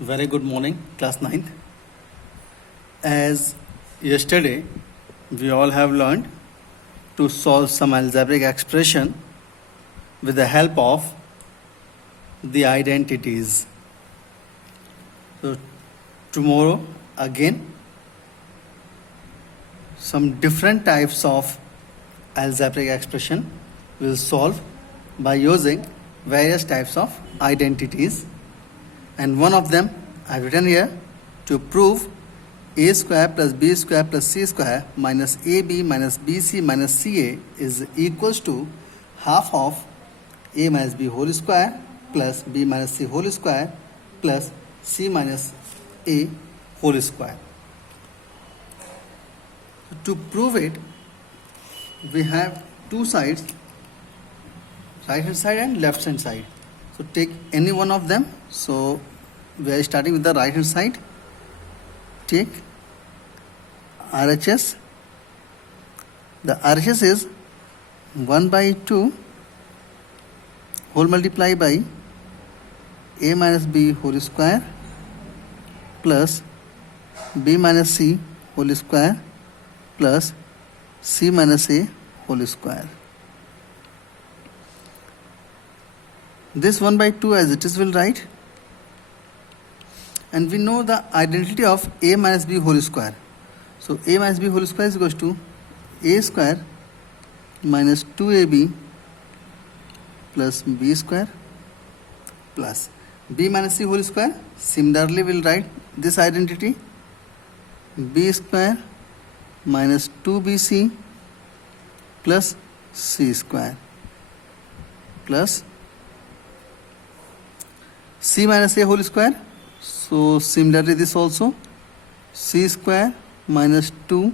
Very good morning, class 9th. As yesterday, we all have learned to solve some algebraic expression with the help of the identities. So, tomorrow again, some different types of algebraic expression will solve by using various types of identities. And one of them I've written here to prove a square plus b square plus c square minus ab minus bc minus ca is equals to half of a minus b whole square plus b minus c whole square plus c minus a whole square. To prove it, we have two sides, right hand side and left hand side. So take any one of them. So we are starting with the right hand side. Take RHS. The RHS is 1 by 2 whole multiply by a minus b whole square plus b minus c whole square plus c minus a whole square. This 1 by 2 as it is will write. And we know the identity of a minus b whole square. So a minus b whole square is equals to a square minus 2ab plus b square plus b minus c whole square. Similarly, we'll write this identity b square minus 2bc plus c square plus c minus a whole square. So similarly this also c square minus 2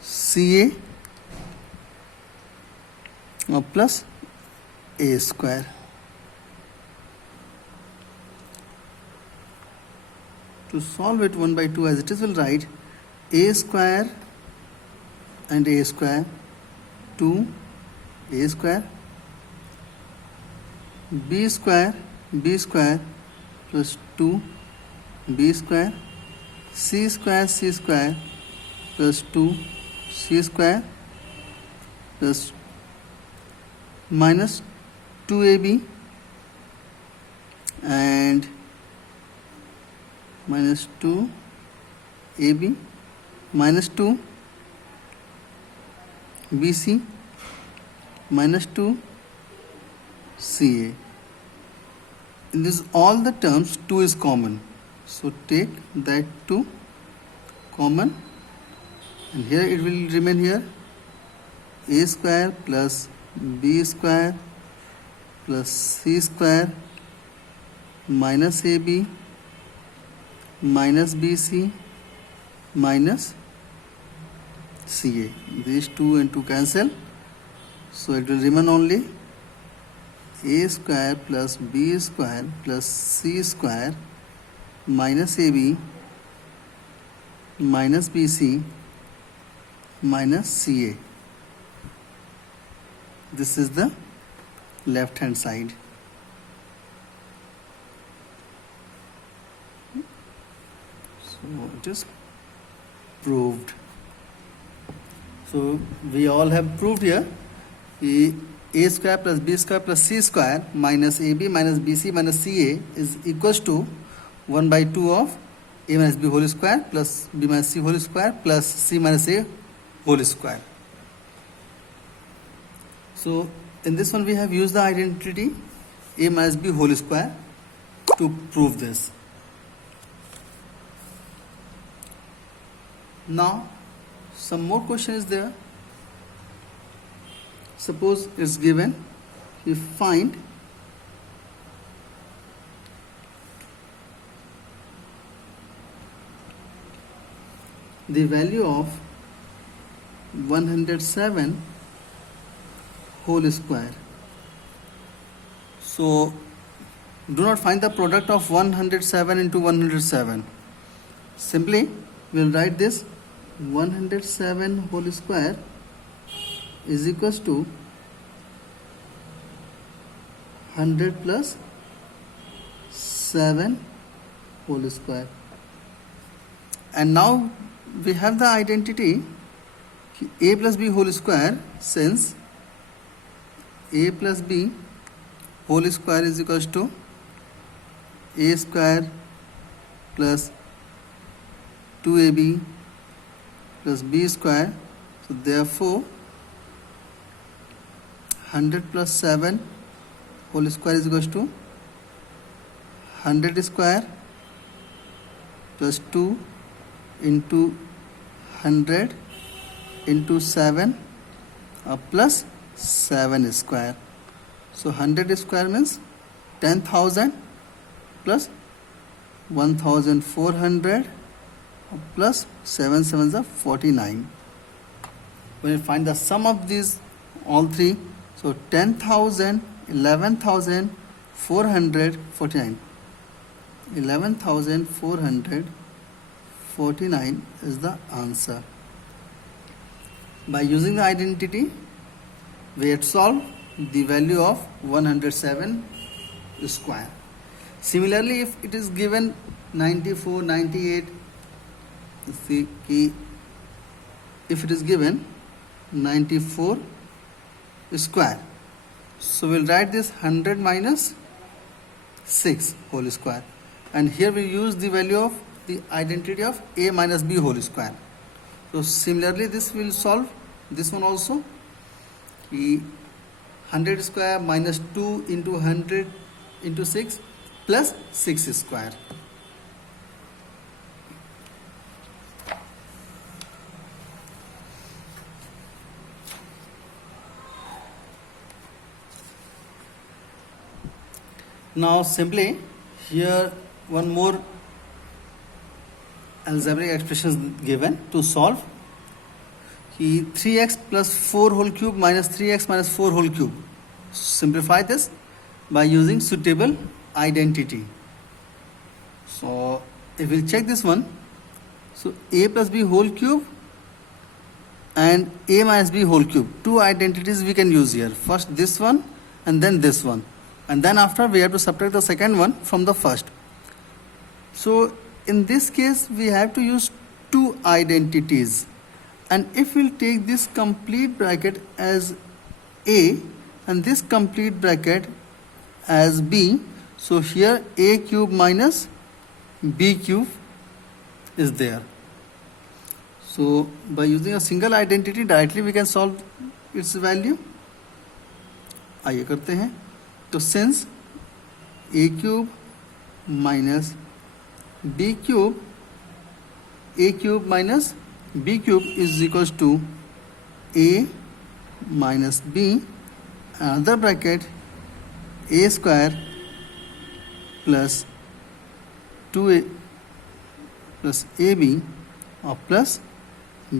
ca plus a square. To solve it 1 by 2 as it is will write a square and a square 2 a square b square plus 2 b square c square plus 2 c square plus minus 2ab and minus 2ab minus 2 bc minus 2 ca. In this all the terms 2 is common, so take that 2 common and here it will remain here a square plus b square plus c square minus ab minus bc minus ca. These 2 and 2 cancel, so it will remain only a square plus b square plus c square minus ab minus bc minus ca. This is the left hand side. So it is proved. So we all have proved here a square plus b square plus c square minus ab minus bc minus ca is equals to 1 by 2 of a minus b whole square plus b minus c whole square plus c minus a whole square. So in this one we have used the identity a minus b whole square to prove this. Now some more question is there. Suppose it's given, we find the value of 107 whole square. So do not find the product of 107 into 107. Simply we will write this 107 whole square is equals to 100 plus 7 whole square. And now we have the identity a plus b whole square, since a plus b whole square is equals to a square plus 2ab plus b square. So therefore 100 plus 7 whole square is equals to 100 square plus 2 into 100 into 7 plus 7 square. So 100 square means 10,000 plus 1,400 plus 7 sevens are 49. When you find the sum of these all three, so 10,000, 11,449. 11,449 is the answer. By using the identity, we had solved the value of 107 square. Similarly, if it is given 94, 98, see if it is given 94 square, so we'll write this 100 minus 6 whole square, and here we use the value of the identity of a minus b whole square. So similarly this will solve this one also. 100 square minus 2 into 100 into 6 plus 6 square. Now simply here one more algebraic expression is given to solve. 3x plus 4 whole cube minus 3x minus 4 whole cube. Simplify this by using suitable identity. So if we'll check this one, so a plus b whole cube and a minus b whole cube, two identities we can use here. First this one and then this one, and then after we have to subtract the second one from the first. So in this case we have to use two identities, and if we'll take this complete bracket as a and this complete bracket as b, so here a cube minus b cube is there. So by using a single identity directly we can solve its value. आइए करते हैं. तो since a cube minus b cube, a cube minus b cube is equals to a minus b, another bracket a square plus 2a plus ab or plus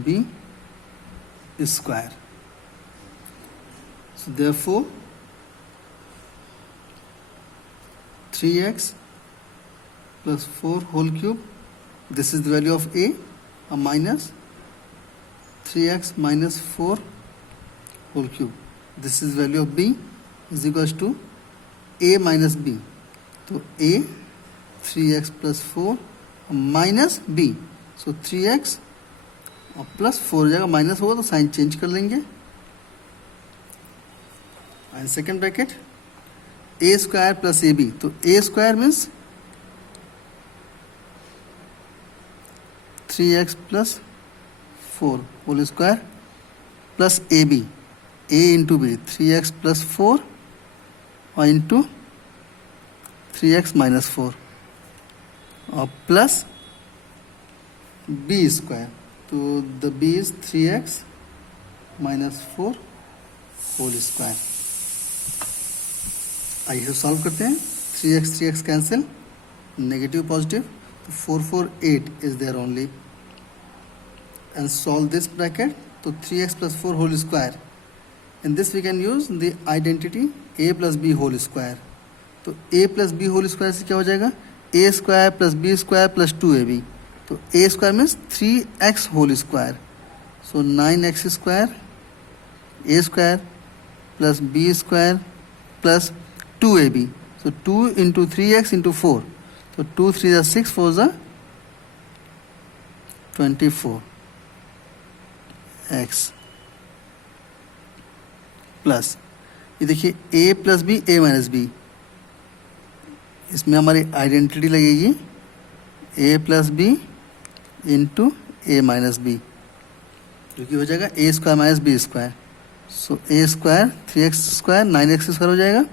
b square. So therefore 3x plus 4 whole cube, this is the value of a minus 3x minus 4 whole cube, this is value of b, is equals to a minus b. तो a 3x plus 4 minus b, so 3x और plus 4 हो जाएगा, minus होगा तो sign change कर लेंगे. And second bracket A square plus A B, तो A square means 3x plus 4 whole square plus A B, A into B 3x plus 4 और into 3x minus 4 और प्लस बी स्क्वायर, तो the B is 3x minus 4 whole square. आइए solve करते हैं. 3x cancel, negative positive, तो 4 4 8 is there only. And solve this bracket, तो 3x plus 4 whole square. In this we can use the identity a plus B whole square. तो a plus B whole square से क्या हो जाएगा, a square plus B square plus 2ab, तो a square means 3x whole square, so 9x square a square plus b square plus 2ab, so 2 into 3x into 4, तो 2 3 ज़ा 6, 4 ज़ा 24 x plus ये देखिए a plus B a minus B, इसमें हमारी identity लगेगी a plus B into A minus B, जो कि हो जाएगा a square minus B square. So a square 3x square 9x square हो जाएगा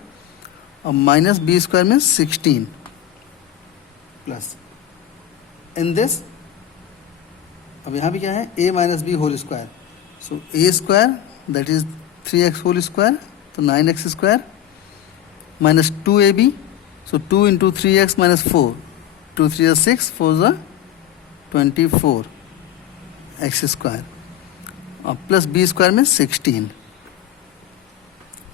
और माइनस बी स्क्वायर में 16 प्लस इन दिस. अब यहाँ भी क्या है a minus B whole square. So a square that is 3x whole square, तो 9x square minus 2ab. So 2 into 3x minus 4, 2 3 ज़ा 6, 4 ज़ा 24 x स्क्वायर और प्लस बी स्क्वायर में 16.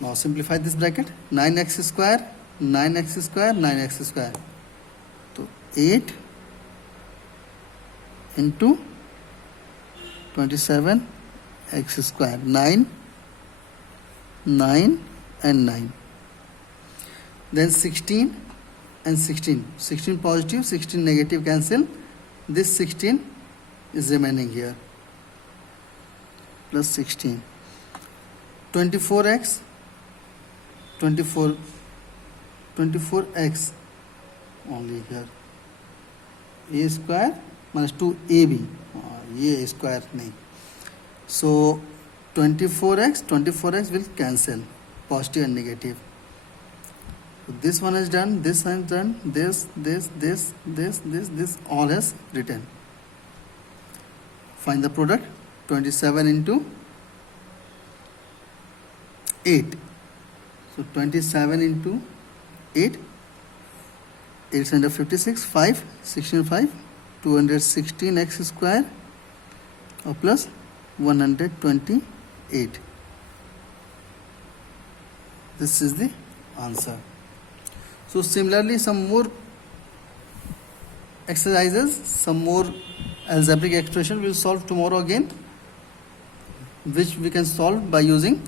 Now simplify this bracket. 9x square 9x square 9x square, तो 8 into 27 x square, 9 9 and 9. Then 16 and 16. 16 positive, 16 negative cancel. This 16 is remaining here. Plus 16. 24x, 24x only here. A square minus 2ab. ये square नहीं. So 24x will cancel, positive and negative. So this one is done, this one is done, this all has written. Find the product. 27 into 8. So 27 into 8, 856, 5, 16, 5, 216x square or plus 128. This is the answer. So similarly, some more exercises, some more algebraic expression we will solve tomorrow again, which we can solve by using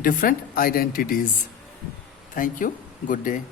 different identities. Thank you. Good day.